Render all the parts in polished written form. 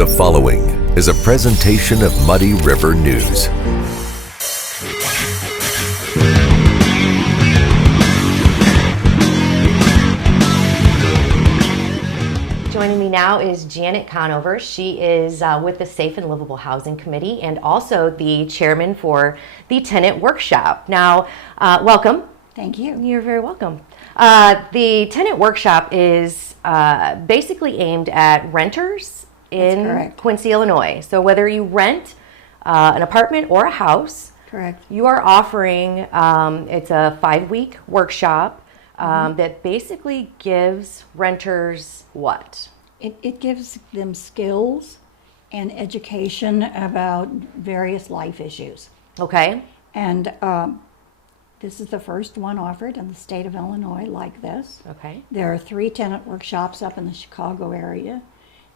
The following is a presentation of Muddy River News. Joining me now is Janet Conover. She is with the Safe and Livable Housing Committee and also the chairman for the Tenant Workshop. Now, welcome. Thank you. You're very welcome. The Tenant Workshop is basically aimed at renters in Quincy, Illinois. So whether you rent an apartment or a house, Correct. you are offering, it's a 5-week workshop that basically gives renters what? It gives them skills and education about various life issues. Okay. And this is the first one offered in the state of Illinois like this. Okay. There are 3 tenant workshops up in the Chicago area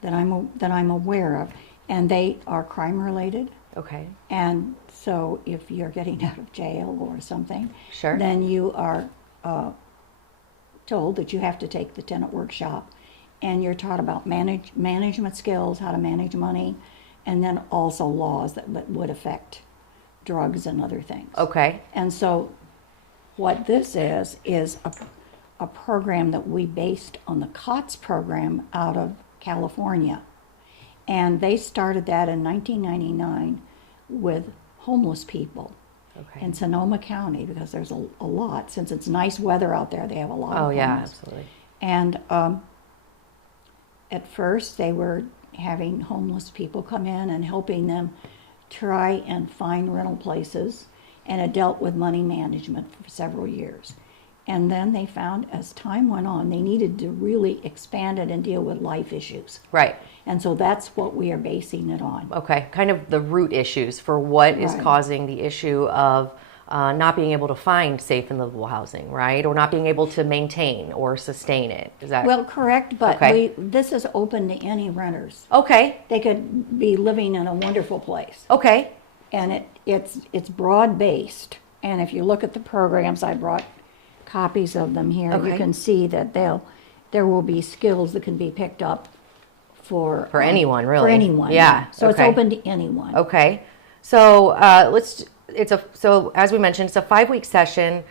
that I'm aware of, and they are crime related. Okay. And so if you're getting out of jail or something, Sure. then you are told that you have to take the tenant workshop, and you're taught about management skills, how to manage money, and then also laws that would affect drugs and other things. Okay. And so what this is a program that we based on the COTS program out of California. And they started that in 1999 with homeless people Okay. in Sonoma County, because there's a lot. Since it's nice weather out there, they have a lot of Oh, yeah, homeless. absolutely. And at first, they were having homeless people come in and helping them try and find rental places, and it dealt with money management for several years. And then they found, as time went on, they needed to really expand it and deal with life issues. Right. And so that's what we are basing it on. Okay. Kind of the root issues for what is Right. causing the issue of not being able to find safe and livable housing, right? Or not being able to maintain or sustain it. Is that Well, correct, but Okay. this is open to any renters. okay? They could be living in a wonderful place. Okay. And it's broad-based. And if you look at the programs, I brought copies of them here. Okay. You can see that there will be skills that can be picked up for anyone, really. For anyone. Yeah, So okay. it's open to anyone. Okay. So so as we mentioned, it's a 5-week session.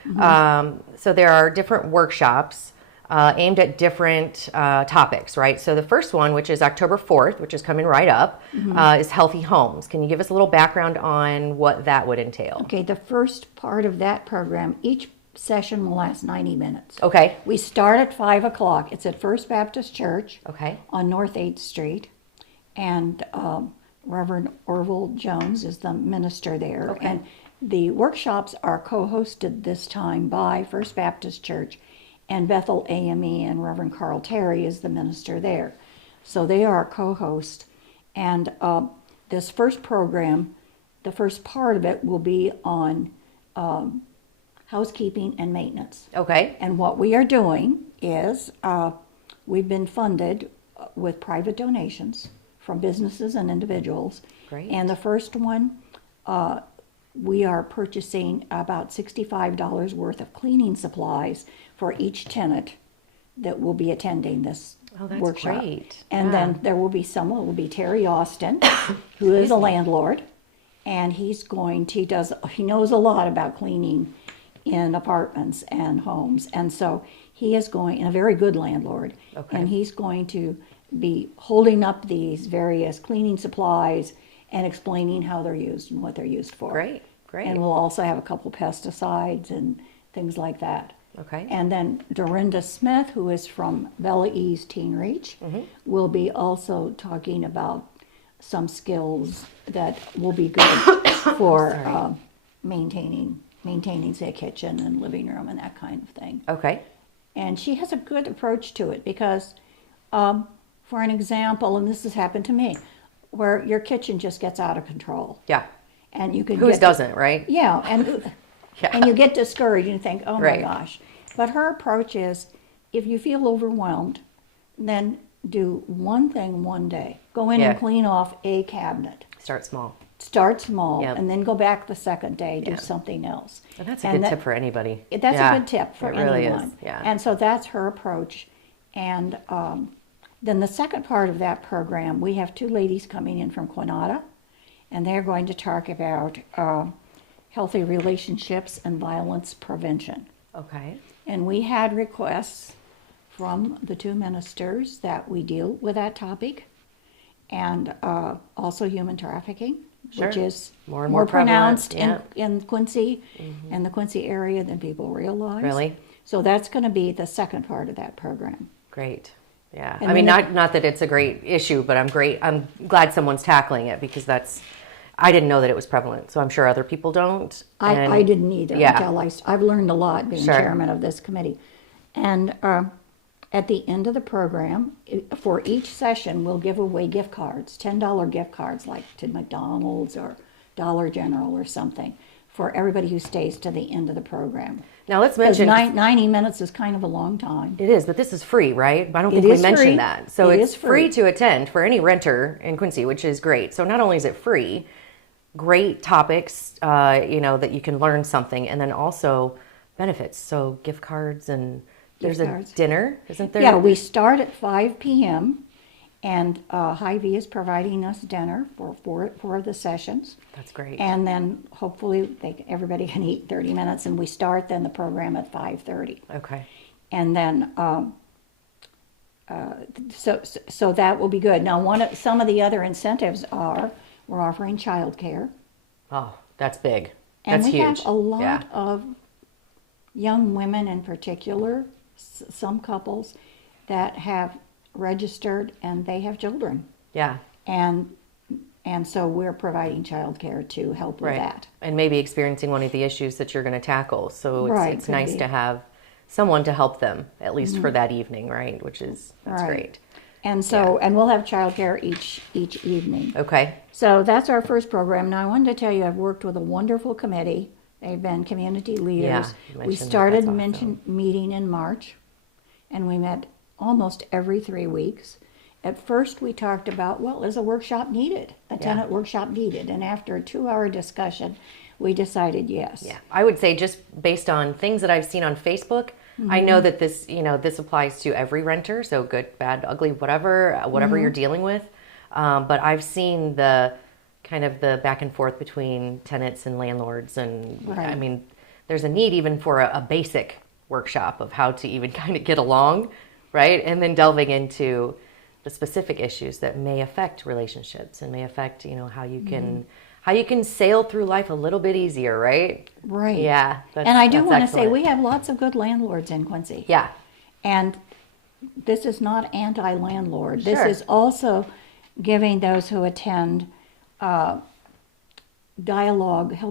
So there are different workshops aimed at different topics, right? So the first one, which is October 4th, which is coming right up, is healthy homes. Can you give us a little background on what that would entail? Okay, the first part of that program, each session will last 90 minutes. Okay. We start at 5 o'clock. It's at First Baptist Church Okay. on North 8th Street. And Reverend Orville Jones is the minister there. Okay. And the workshops are co-hosted this time by First Baptist Church and Bethel AME, and Reverend Carl Terry is the minister there. So they are co-hosts. And this first program, the first part of it will be on housekeeping and maintenance. Okay. And what we are doing is we've been funded with private donations from businesses and individuals. Great. And the first one, we are purchasing about $65 worth of cleaning supplies for each tenant that will be attending this Oh, that's workshop. great. And Yeah. then there will be someone, will be Terry Austin, who is a landlord, and he knows a lot about cleaning in apartments and homes. And so he is going, and a very good landlord, Okay. and he's going to be holding up these various cleaning supplies and explaining how they're used and what they're used for. Great. Great. And we'll also have a couple pesticides and things like that. Okay. And then Dorinda Smith, who is from Bella East Teen Reach, Mm-hmm. will be also talking about some skills that will be good for maintaining, say, a kitchen and living room and that kind of thing. Okay. And she has a good approach to it because, for an example, and this has happened to me, where your kitchen just gets out of control. Yeah. And you could Whose doesn't, right? Yeah, and Yeah. and you get discouraged and think, oh Right. my gosh. But her approach is, if you feel overwhelmed, then do one thing one day. Go in Yeah. and clean off a cabinet. Start small. Start small, Yep. and then go back the second day, do Yeah. something else. And that's a good tip for anybody. That's Yeah, a good tip for it really anyone. is. Yeah. And so that's her approach. And Then the second part of that program, we have two ladies coming in from Quinata, and they're going to talk about healthy relationships and violence prevention. Okay. And we had requests from the two ministers that we deal with that topic, and also human trafficking, which Sure. is More and more prevalent, pronounced yeah. in Quincy and the Quincy area than people realize. Really? So that's going to be the second part of that program. Great. Yeah. And I mean, then not that it's a great issue, but I'm glad someone's tackling it, because I didn't know that it was prevalent. So I'm sure other people don't. And I didn't either yeah. until I've learned a lot being Sure. chairman of this committee. And at the end of the program, for each session, we'll give away gift cards, $10 gift cards, like to McDonald's or Dollar General or something, for everybody who stays to the end of the program. Now let's Because mention 90 minutes is kind of a long time. it is, but this is free, right? I don't think It we is mentioned free. that. So It it's is free free. to attend for any renter in Quincy, which is great. So not only is it free, great topics, that you can learn something, and then also benefits. So gift cards, and there's Gift a cards. dinner, isn't there? Yeah, we start at 5 p.m. and Hy-Vee is providing us dinner for four of the sessions. That's great. And then hopefully everybody can eat 30 minutes, and we start then the program at 5:30. Okay. And then so that will be good. Now, some of the other incentives are we're offering childcare, Oh, that's big. and That's we huge. have a lot Yeah. of young women in particular, some couples that have registered and they have children, Yeah. and so we're providing childcare to help with Right. that. And maybe experiencing one of the issues that you're going to tackle. So Right, it's could nice be. to have someone to help them, at least for that evening, right? That's Right. great. And so, and we'll have childcare each evening. Okay. So that's our first program. Now, I wanted to tell you, I've worked with a wonderful committee. They've been community leaders. Yeah, you We mentioned that. started That's awesome. meeting in March, and we met almost every 3 weeks. At first, we talked about, well, is a workshop needed? A tenant workshop needed? And after a 2-hour discussion, we decided yes. Yeah, I would say just based on things that I've seen on Facebook, I know that this applies to every renter, so good, bad, ugly, whatever you're dealing with. But I've seen the kind of the back and forth between tenants and landlords, and Right. I mean, there's a need even for a basic workshop of how to even kind of get along, right? And then delving into the specific issues that may affect relationships and may affect, how you can sail through life a little bit easier, right? Right. Yeah. And I do that's want to say, excellent. we have lots of good landlords in Quincy. Yeah. And this is not anti-landlord. This Sure. is also giving those who attend help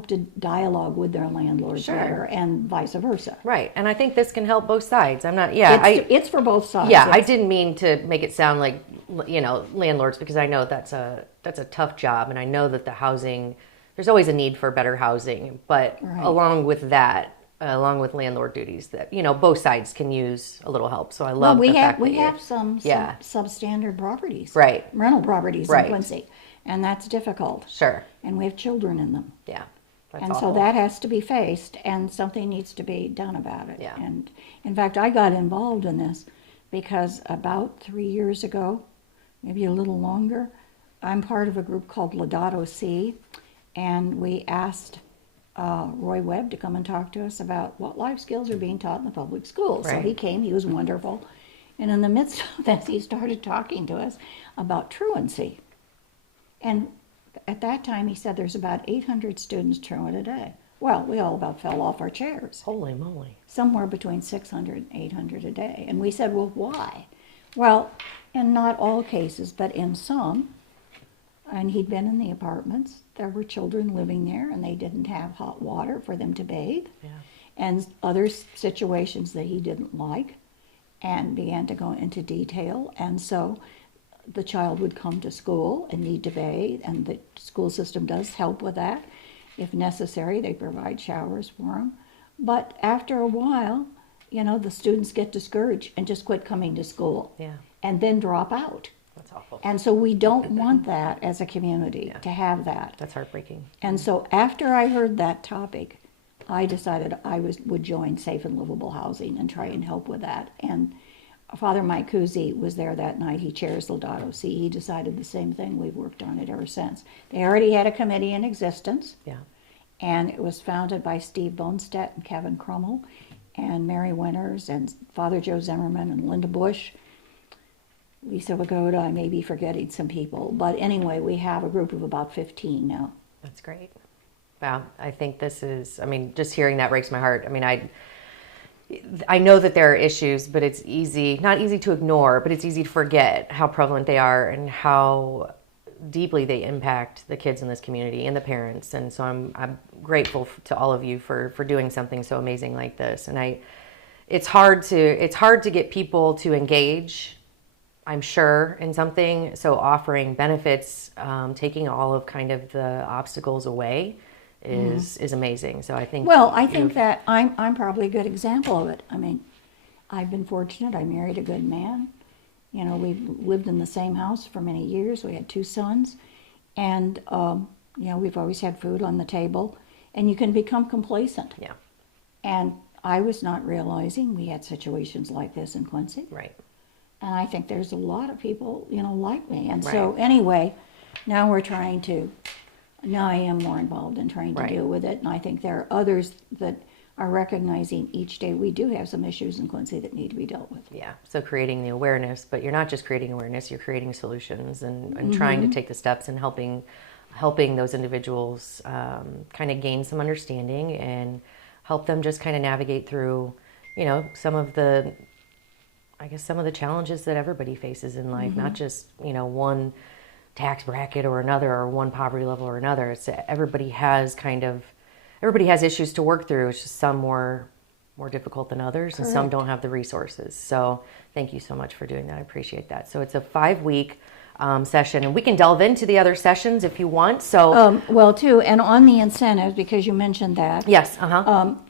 to dialogue with their landlords Sure. better, and vice versa. Right. And I think this can help both sides. I'm not, It's for both sides. yeah, I It's- didn't mean to make it sound like, landlords, because I know that's a tough job. And I know that there's always a need for better housing. But Right. along with that, along with landlord duties, that, both sides can use a little help. So I Well, love we the have fact that we you're- have some Yeah. substandard properties, Right. rental properties Right. in Quincy, and that's difficult. Sure. And we have children in them. Yeah. That's And awful. so that has to be faced, and something needs to be done about it. Yeah. And in fact, I got involved in this because about 3 years ago, maybe a little longer, I'm part of a group called Laudato Si, and we asked Roy Webb to come and talk to us about what life skills are being taught in the public schools. So Right. he came, he was wonderful. And in the midst of this, he started talking to us about truancy. And at that time, he said there's about 800 students truant a day. Well, we all about fell off our chairs. Holy moly. Somewhere between 600 and 800 a day. And we said, well, why? Well, in not all cases, but in some, and he'd been in the apartments, there were children living there and they didn't have hot water for them to bathe. Yeah. And other situations that he didn't like, and began to go into detail. And so the child would come to school and need to bathe, and the school system does help with that. If necessary, they provide showers for them. But after a while, the students get discouraged and just quit coming to school. Yeah. And then drop out. That's awful. And so we don't want that as a community, to have that. That's heartbreaking. And so after I heard that topic, I decided I would join Safe and Livable Housing and try and help with that. And Father Mike Kuzi was there that night. He chairs Laudato Si. He decided the same thing. We've worked on it ever since. They already had a committee in existence. Yeah. And it was founded by Steve Bonestedt and Kevin Crummell and Mary Winters and Father Joe Zimmerman and Linda Bush, Lisa Vagoda. I may be forgetting some people. But anyway, we have a group of about 15 now. That's great. Wow. I think this is, I mean, just hearing that breaks my heart. I mean, I know that there are issues, but it's easy, not easy to ignore, but it's easy to forget how prevalent they are and how deeply they impact the kids in this community and the parents. And so I'm grateful to all of you for doing something so amazing like this. And it's hard to get people to engage, I'm sure, in something. So offering benefits, taking all of kind of the obstacles away is amazing. So I think, well, I think that I'm probably a good example of it. I mean, I've been fortunate. I married a good man. You know, we've lived in the same house for many years. We had 2 sons, and you know, we've always had food on the table. And you can become complacent. Yeah. And I was not realizing we had situations like this in Quincy. Right. And I think there's a lot of people, you know, like me. And Right. so anyway, now I am more involved in trying to Right. deal with it. And I think there are others that are recognizing each day we do have some issues in Quincy that need to be dealt with. Yeah. So creating the awareness, but you're not just creating awareness, you're creating solutions and trying to take the steps and helping those individuals kind of gain some understanding and help them just kind of navigate through, you know, some of the challenges that everybody faces in life, not just, you know, one tax bracket or another, or one poverty level or another. It's everybody has issues to work through. It's just some more difficult than others. Correct. And some don't have the resources. So thank you so much for doing that. I appreciate that. So it's a 5-week session, and we can delve into the other sessions if you want. So well, too, and on the incentives, because you mentioned that. yes,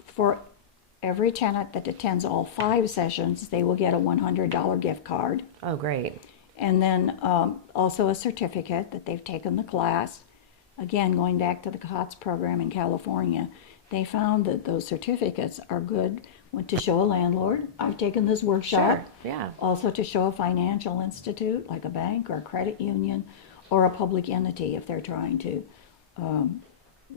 For every tenant that attends all 5 sessions, they will get a $100 gift card. Oh, great. And then also a certificate that they've taken the class. Again, going back to the COTS program in California, they found that those certificates are good to show a landlord. I've taken this workshop. Sure, yeah. Also to show a financial institute like a bank or a credit union or a public entity if they're trying to,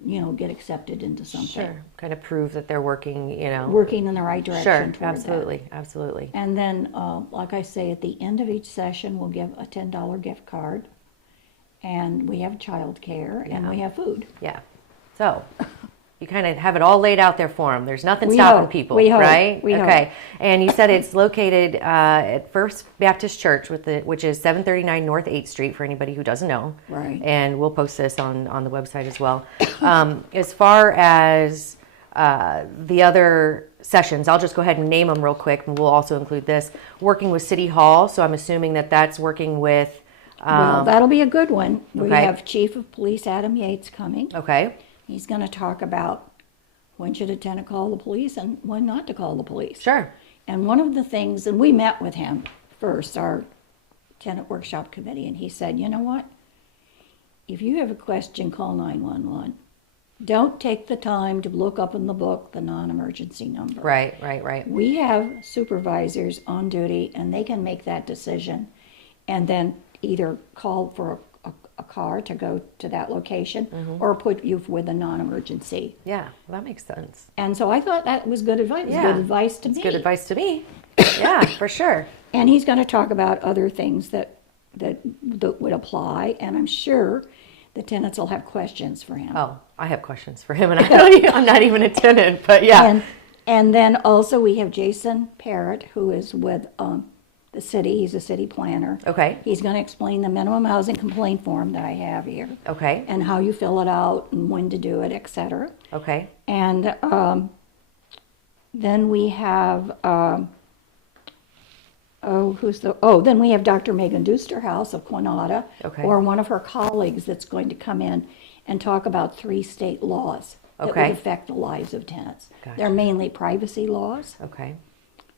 you know, get accepted into something. Sure. Kind of prove that they're working, you know. Working in the right direction. Sure, toward absolutely, that. absolutely. And then, like I say, at the end of each session, we'll give a $10 gift card. And we have child care, and we have food. Yeah. So you kind of have it all laid out there for them. There's nothing stopping people, we hope. right? We okay. hope. And you said it's located at First Baptist Church, which is 739 North 8th Street for anybody who doesn't know. Right. And we'll post this on the website as well. As far as the other sessions, I'll just go ahead and name them real quick, and we'll also include this. Working with City Hall, so I'm assuming that's working with... well, that'll be a good one. We okay. have Chief of Police Adam Yates coming. Okay. He's going to talk about when should a tenant call the police and when not to call the police. Sure. And one of the things, and we met with him first, our Tenant Workshop committee, and he said, you know what? If you have a question, call 911. Don't take the time to look up in the book the non-emergency number. Right. We have supervisors on duty, and they can make that decision and then either call for a car to go to that location or put you with a non-emergency. Yeah, well, that makes sense. And so I thought that was good advice. Yeah. Good advice to me. It's good advice to me. Yeah, for sure. And he's going to talk about other things that would apply, and I'm sure the tenants will have questions for him. Oh, I have questions for him, and I'm not even a tenant, but yeah. And then also we have Jason Parrott, who is with the city. He's a city planner. Okay. He's going to explain the minimum housing complaint form that I have here. Okay. And how you fill it out and when to do it, etc. Okay. And then we have then we have Dr. Megan Dusterhouse of Quinata, Okay. or one of her colleagues that's going to come in and talk about 3 state laws that Okay. would affect the lives of tenants. Gotcha. They're mainly privacy laws, Okay.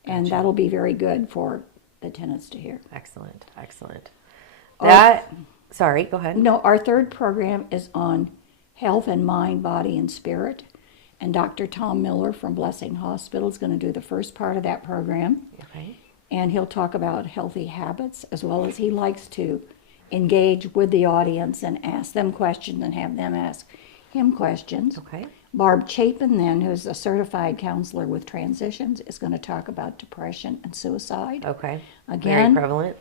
and that'll be very good for the tenants to hear. Excellent. Oh. Sorry, go ahead. No, our third program is on health and mind, body, and spirit. And Dr. Tom Miller from Blessing Hospital is going to do the first part of that program. Okay. and he'll talk about healthy habits, as well as he likes to engage with the audience and ask them questions and have them ask him questions. Okay. Barb Chapin, then, who's a certified counselor with transitions, is going to talk about depression and suicide. Okay. Again, very prevalent.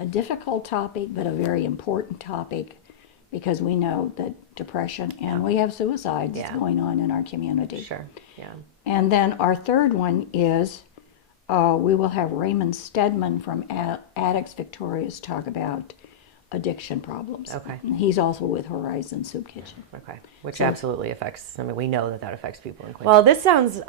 A difficult topic, but a very important topic, because we know that depression and we have suicides going on in our community. Sure. Yeah. And then our third one is we will have Raymond Stedman from Addicts Victorious talk about addiction problems. Okay. And he's also with Horizon Soup Kitchen. Okay, which absolutely affects. I mean, we know that affects people in Quincy. Well, this sounds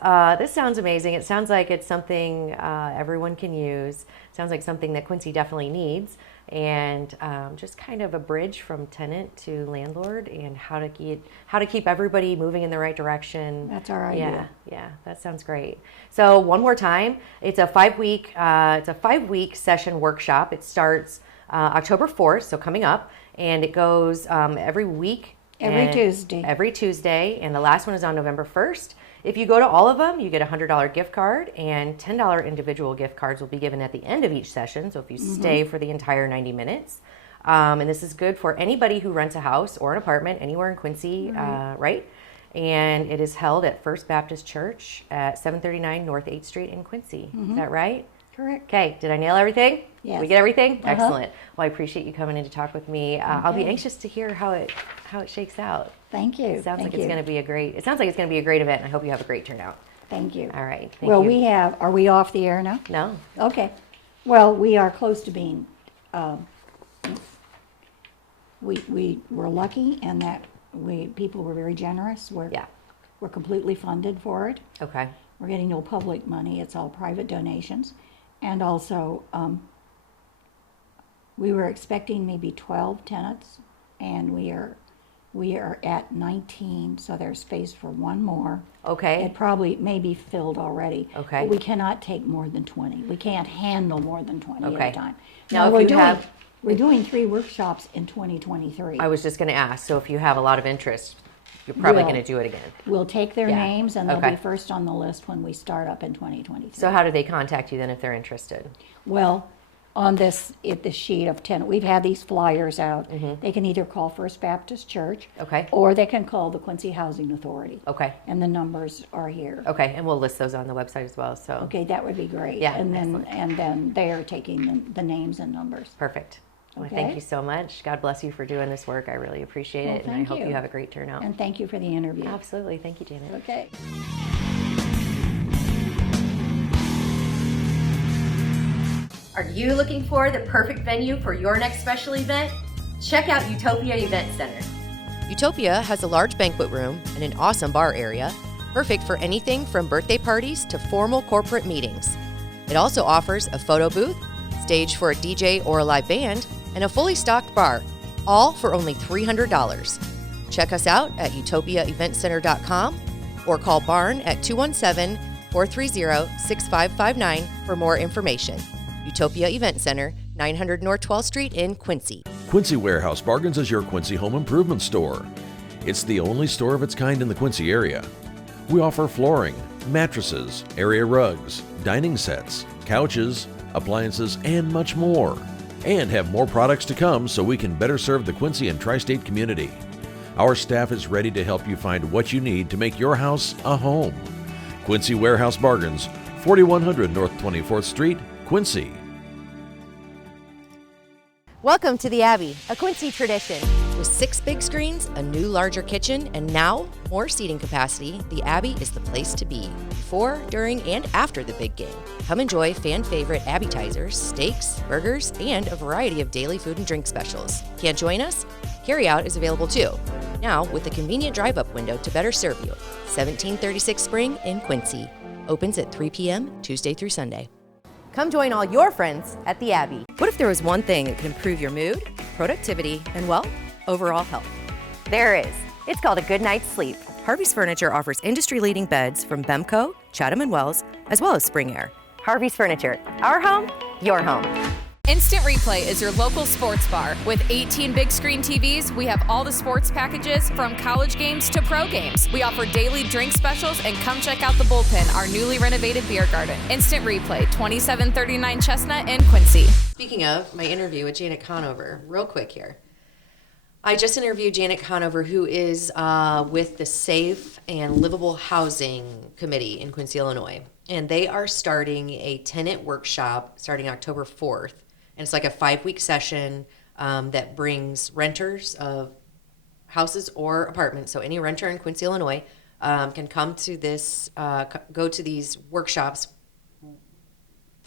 amazing. It sounds like it's something everyone can use. It sounds like something that Quincy definitely needs, and just kind of a bridge from tenant to landlord, and how to keep everybody moving in the right direction. That's our idea. Yeah, that sounds great. So one more time, it's a 5-week session workshop. It starts October 4th, so coming up, and it goes every week. Every Tuesday, and the last one is on November 1st. If you go to all of them, you get a $100 gift card, and $10 individual gift cards will be given at the end of each session, so if you stay for the entire 90 minutes. And this is good for anybody who rents a house or an apartment anywhere in Quincy, right? And it is held at First Baptist Church at 739 North 8th Street in Quincy. Is that right? Correct. Okay, did I nail everything? Yes. We get everything? Excellent. Well, I appreciate you coming in to talk with me. I'll be Okay. anxious to hear how it shakes out. Thank you. It sounds like it's going to be a great event. I hope you have a great turnout. Thank you. All right. Well, you. are we off the air now? No. Okay. Well, we are close to being, we were lucky in that people were very generous. We're completely funded for it. Okay. We're getting no public money. It's all private donations. And also, we were expecting maybe 12 tenants, and we are at 19, so there's space for one more. Okay. It probably may be filled already. Okay. But we cannot take more than 20. We can't handle more than 20 Okay. at a time. Now, if we're doing 3 workshops in 2023. I was just going to ask, so if you have a lot of interest, you're probably going to do it again. We'll take their Yeah. names, and they'll Okay. be first on the list when we start up in 2023. So how do they contact you then if they're interested? Well, on this sheet of tenant, we've had these flyers out. They can either call First Baptist Church, Okay. or they can call the Quincy Housing Authority. Okay. And the numbers are here. Okay, and we'll list those on the website as well. So Okay, that would be great. Yeah, And excellent. then they are taking the names and numbers. Perfect. Well, Okay. thank you so much. God bless you for doing this work. I really appreciate Well, it, and I thank hope you. you have a great turnout. And thank you for the interview. Absolutely. Thank you, Janet. Okay. Are you looking for the perfect venue for your next special event? Check out Utopia Event Center. Utopia has a large banquet room and an awesome bar area, perfect for anything from birthday parties to formal corporate meetings. It also offers a photo booth, stage for a DJ or a live band, and a fully stocked bar, all for only $300. Check us out at utopiaeventcenter.com or call Barn at 217-430-6559 for more information. Utopia Event Center, 900 North 12th Street in Quincy. Quincy Warehouse Bargains is your Quincy home improvement store. It's the only store of its kind in the Quincy area. We offer flooring, mattresses, area rugs, dining sets, couches, appliances, and much more. And have more products to come so we can better serve the Quincy and tri-state community. Our staff is ready to help you find what you need to make your house a home. Quincy Warehouse Bargains, 4100 North 24th Street, Quincy. Welcome to the Abbey, a Quincy tradition. With 6 big screens, a new larger kitchen, and now more seating capacity, the Abbey is the place to be before, during, and after the big game. Come enjoy fan favorite appetizers, steaks, burgers, and a variety of daily food and drink specials. Can't join us? Carryout is available too. Now with a convenient drive-up window to better serve you. 1736 Spring in Quincy. Opens at 3 p.m. Tuesday through Sunday. Come join all your friends at the Abbey. What if there was one thing that could improve your mood, productivity, and, well, overall health? There is. It's called a good night's sleep. Harvey's Furniture offers industry-leading beds from Bemco, Chatham & Wells, as well as Spring Air. Harvey's Furniture. Our home, your home. Instant Replay is your local sports bar. With 18 big screen TVs, we have all the sports packages from college games to pro games. We offer daily drink specials, and come check out the Bullpen, our newly renovated beer garden. Instant Replay, 2739 Chestnut in Quincy. Speaking of my interview with Janet Conover, real quick here. I just interviewed Janet Conover, who is with the Safe and Livable Housing Committee in Quincy, Illinois. And they are starting a tenant workshop starting October 4th. And it's like a 5-week session that brings renters of houses or apartments. So any renter in Quincy, Illinois can come to this, go to these workshops.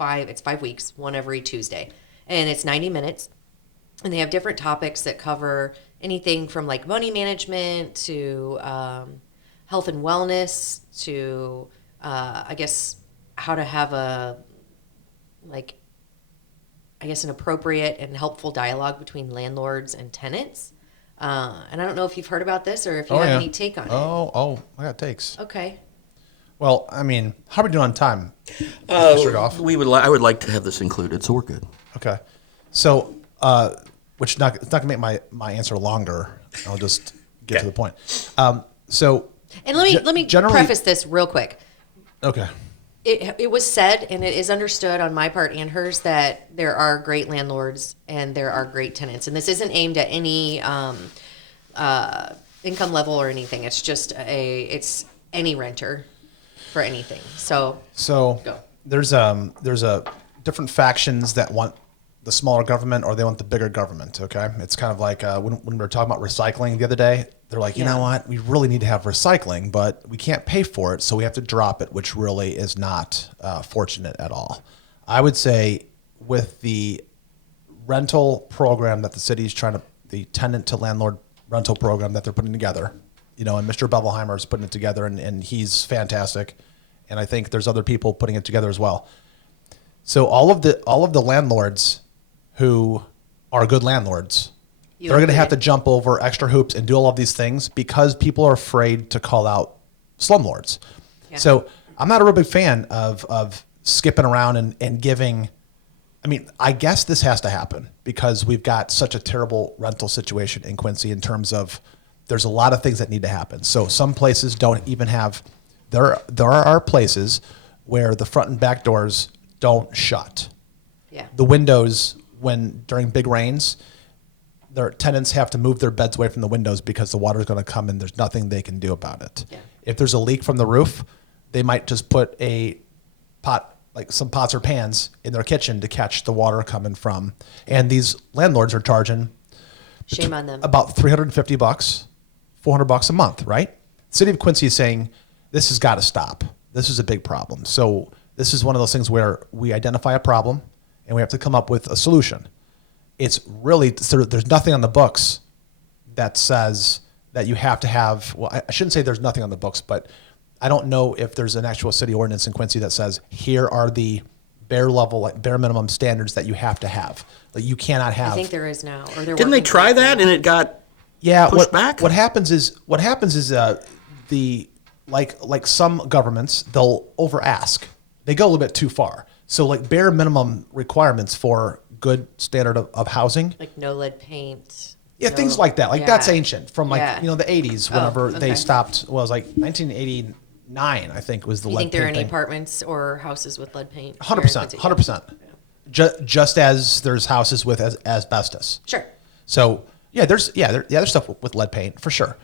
It's 5 weeks, one every Tuesday. And it's 90 minutes. And they have different topics that cover anything from like money management to health and wellness to, I guess, how to have an appropriate and helpful dialogue between landlords and tenants. And I don't know if you've heard about this or if you have any take on it. I got takes. Okay. Well, I mean, how are we doing on time? Mr. Goff? I would like to have this included, so we're good. Okay. So, it's not going to make my answer longer. I'll just get to the point. And let me preface this real quick. Okay. It was said, and it is understood on my part and hers, that there are great landlords and there are great tenants. And this isn't aimed at any income level or anything. It's just it's any renter for anything. So go. There's a different factions that want the smaller government or they want the bigger government, okay? It's kind of like when we were talking about recycling the other day, they're like, you know what? We really need to have recycling, but we can't pay for it, so we have to drop it, which really is not fortunate at all. I would say with the rental program that the city's the tenant to landlord rental program that they're putting together, and Mr. Bevelheimer is putting it together, and he's fantastic. And I think there's other people putting it together as well. So all of the landlords who are good landlords, they're going to have to jump over extra hoops and do all of these things because people are afraid to call out slumlords. Yeah. So I'm not a real big fan of skipping around and giving. I mean, I guess this has to happen because we've got such a terrible rental situation in Quincy in terms of there's a lot of things that need to happen. So some places don't even have. There are places where the front and back doors don't shut. Yeah. The windows, during big rains, their tenants have to move their beds away from the windows because the water is going to come and there's nothing they can do about it. Yeah. If there's a leak from the roof, they might just put a pot, like some pots or pans in their kitchen to catch the water coming from. And these landlords are charging shame on them about $350, $400 a month, right? The city of Quincy is saying this has got to stop. This is a big problem. So this is one of those things where we identify a problem and we have to come up with a solution. It's really, there's nothing on the books that says that you have to have, well, I shouldn't say there's nothing on the books, but I don't know if there's an actual city ordinance in Quincy that says here are the bare minimum standards that you have to have. Like you cannot have. I think there is now. Or didn't they try that and it got pushed back? What happens is like some governments, they'll over ask. They go a little bit too far. So like bare minimum requirements for good standard of housing. Like no lead paint. Yeah, things like that. Like that's ancient from the 80s whenever they stopped. Well, it was like 1989, I think was the lead paint. You think there are any apartments or houses with lead paint? 100%. Just as there's houses with asbestos. Sure. So there's stuff with lead paint for sure.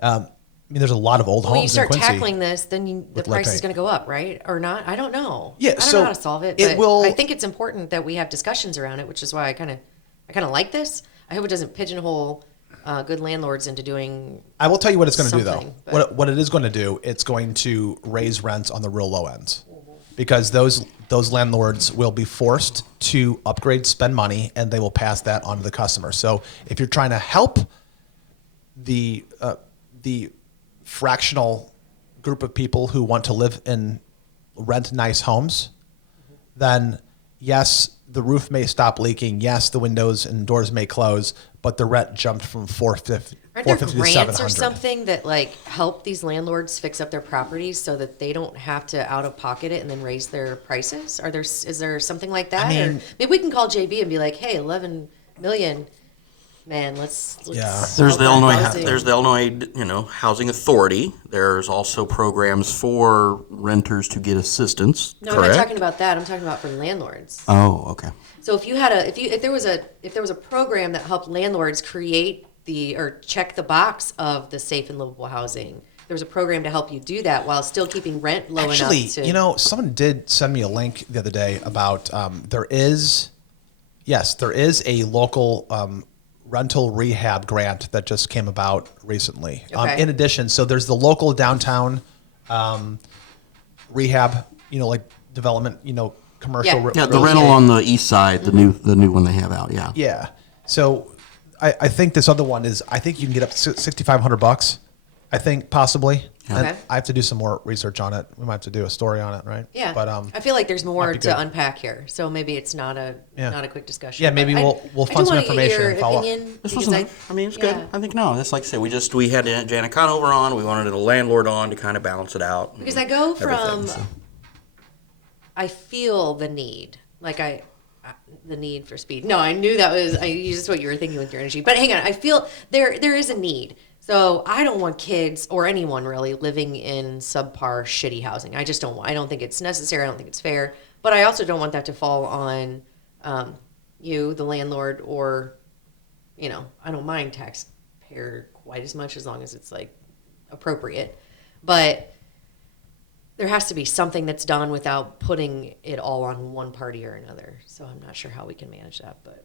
I mean, there's a lot of old homes in Quincy. When you start tackling this, then the price is going to go up, right? Or not? I don't know. Yeah, I don't know how to solve it. But I think it's important that we have discussions around it, which is why I kind of like this. I hope it doesn't pigeonhole good landlords into doing. I will tell you what it's going to do, though. What it is going to do, it's going to raise rents on the real low ends, because those landlords will be forced to upgrade, spend money, and they will pass that on to the customer. So if you're trying to help the fractional group of people who want to live in rent nice homes, then yes, the roof may stop leaking. Yes, the windows and doors may close, but the rent jumped from $450 Aren't there to grants or $700. something that like help these landlords fix up their properties so that they don't have to out of pocket it and then raise their prices? Is there something like that? mean- or maybe we can call JB and be like, hey, 11 million, man, let's Yeah. There's the help our Illinois, housing. there's the Illinois, Housing Authority. There's also programs for renters to get assistance. No, I'm correct? not talking about that. I'm talking about for landlords. Oh, okay. So if there was a program that helped landlords create or check the box of the safe and livable housing, there was a program to help you do that while still keeping rent low Actually, enough to. someone did send me a link the other day about there is a local rental rehab grant that just came about recently. Okay. In addition, so there's the local downtown rehab, like development, commercial. Yeah. Yeah, the rental on the east side, the new one they have out. Yeah. Yeah. So I think this other one is, I think you can get up to $6,500. I think possibly. Okay. And I have to do some more research on it. We might have to do a story on it, right? Yeah, But I feel like there's more might be to good. unpack here, so maybe it's not a quick discussion. Yeah, maybe but we'll I find some do wanna get information your and follow up. opinion, This because was, it's good. yeah. I think that's like I said, we had Janet Conover on. We wanted a landlord on to kind of balance it out. Because I go from, everything, so. I feel the need, the need for speed. No, I knew just what you were thinking with your energy. But hang on, I feel there is a need. So I don't want kids or anyone really living in subpar, shitty housing. I just don't want. I don't think it's necessary. I don't think it's fair. But I also don't want that to fall on you, the landlord, or I don't mind taxpayer quite as much as long as it's appropriate. But there has to be something that's done without putting it all on one party or another. So I'm not sure how we can manage that, but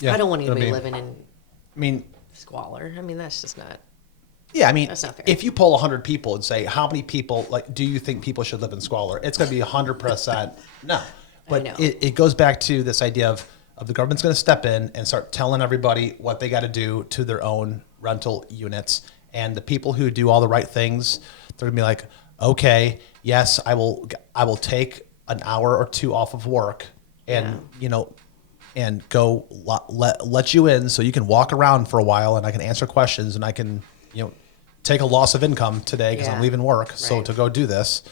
Yeah, I don't want it'll anybody be- living in I mean, squalor. I mean, that's just not. yeah, I mean, That's not fair. if you poll 100 people and say, how many people, do you think people should live in squalor? It's going to be 100% no. But know. it goes back to this idea of the government's going to step in and start telling everybody what they got to do to their own rental units. And the people who do all the right things, they're going to be like, okay, yes, I will take an hour or two off of work and, and go let you in so you can walk around for a while and I can answer questions and I can, take a loss of income today because I'm Yeah. leaving work. So Right. to go do this.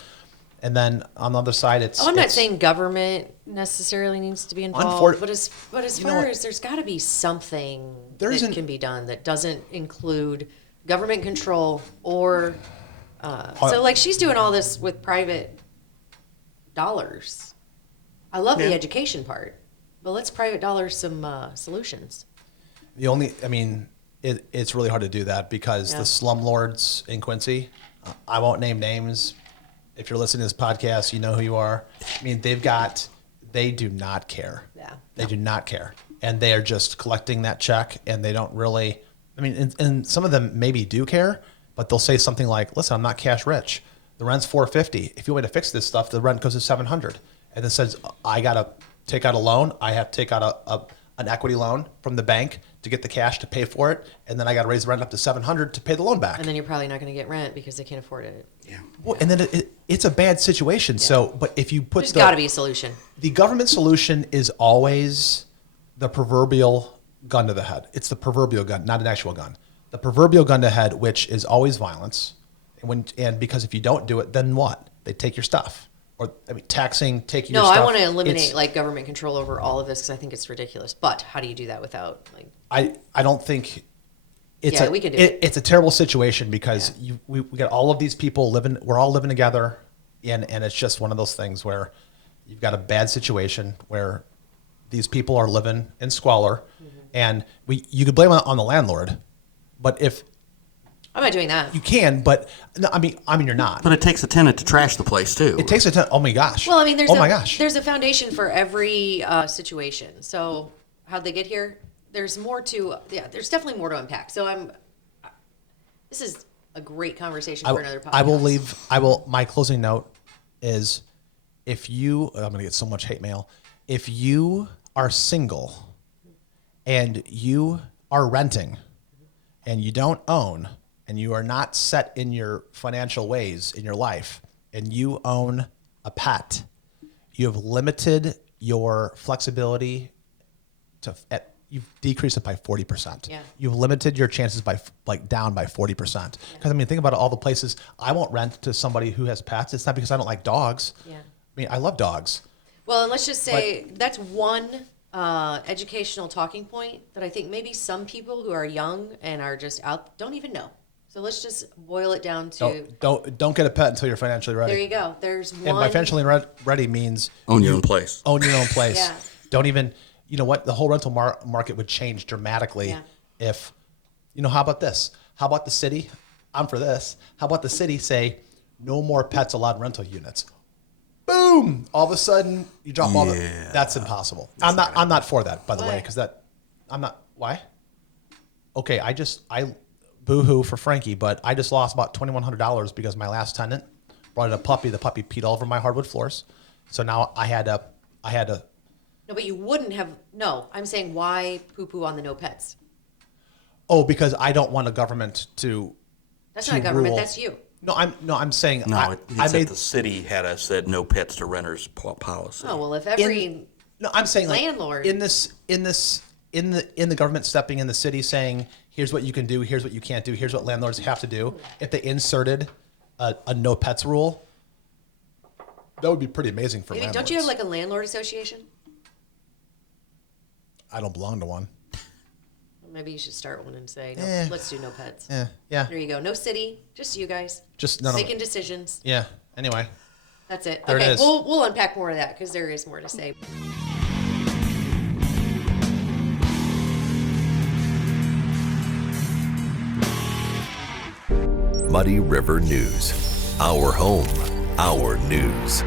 And then on the other side, I'm not saying government necessarily needs to be involved, but as know far what? as there's got to be something There that isn't- can be done that doesn't include government control or. So she's doing all this with private dollars. I love the education part, but let's private dollar some solutions. It's really hard to do that because Yeah. the slumlords in Quincy, I won't name names. If you're listening to this podcast, you know who you are. I mean, they do not care. Yeah. They do not care. And they are just collecting that check and they don't really, and some of them maybe do care, but they'll say something like, listen, I'm not cash rich. The rent's $450. If you want me to fix this stuff, the rent goes to $700. And it says, I got to take out a loan. I have to take out an equity loan from the bank to get the cash to pay for it. And then I got to raise the rent up to $700 to pay the loan back. And then you're probably not going to get rent because they can't afford it. Yeah. Well, and then it's a bad situation. So, but if you put There's got to be a solution. the government solution is always the proverbial gun to the head. It's the proverbial gun, not an actual gun. The proverbial gun to the head, which is always violence. And because if you don't do it, then what? They take your stuff. Or taxing, taking your No, stuff. I want to eliminate It's- government control over all of this because I think it's ridiculous. But how do you do that without I don't think it's Yeah, we can do it. It's a terrible situation because we got all of these people living. We're all living together, and it's just one of those things where you've got a bad situation where these people are living in squalor, and you could blame it on the landlord, but if I'm not doing that. you can, but no, I mean you're not. But it takes a tenant to trash the place too. It takes a time. Oh my gosh. Well, I mean, gosh. there's a foundation for every situation. So how'd they get here? There's more to, there's definitely more to unpack. So this is a great conversation for another podcast. My closing note is I'm going to get so much hate mail. If you are single and you are renting and you don't own and you are not set in your financial ways in your life and you own a pet, you have limited your flexibility you've decreased it by 40%. Yeah. You've limited your chances by down by 40%. Because I mean, think about all the places I won't rent to somebody who has pets. It's not because I don't like dogs. Yeah. I mean, I love dogs. Well, and let's just say that's one educational talking point that I think maybe some people who are young and are just out don't even know. So let's just boil it down to. Don't get a pet until you're financially ready. There you go. There's one. And by financially ready means Own your own place. Own your own place. Yeah. Don't even, you know what? The whole rental market would change dramatically Yeah. if, how about this? How about the city? I'm for this. How about the city say no more pets allowed rental units? Boom! All of a sudden you drop all the. That's impossible. I'm not for that, by the way, because I'm not. Why? Okay, I boo-hoo for Frankie, but I just lost about $2,100 because my last tenant brought in a puppy. The puppy peed all over my hardwood floors. So now I had to. No, but you wouldn't have. No, I'm saying why poo-poo on the no pets? Oh, because I don't want a government to. That's not a government. rule. That's you. I'm saying. No, I it's made the city had said no pets to renters policy. Oh well, if every No, I'm saying landlord in the government stepping in, the city saying, here's what you can do, here's what you can't do, here's what landlords have to do. If they inserted a no pets rule, that would be pretty amazing for landlords. don't you have like a landlord association? I don't belong to one. Maybe you should start one and say, no, Eh. let's do no pets. Yeah. There you go. No city, just you guys. Just none of making decisions. Yeah. Anyway. That's it. There it Okay, is. we'll unpack more of that because there is more to say. Muddy River News. Our home, our news.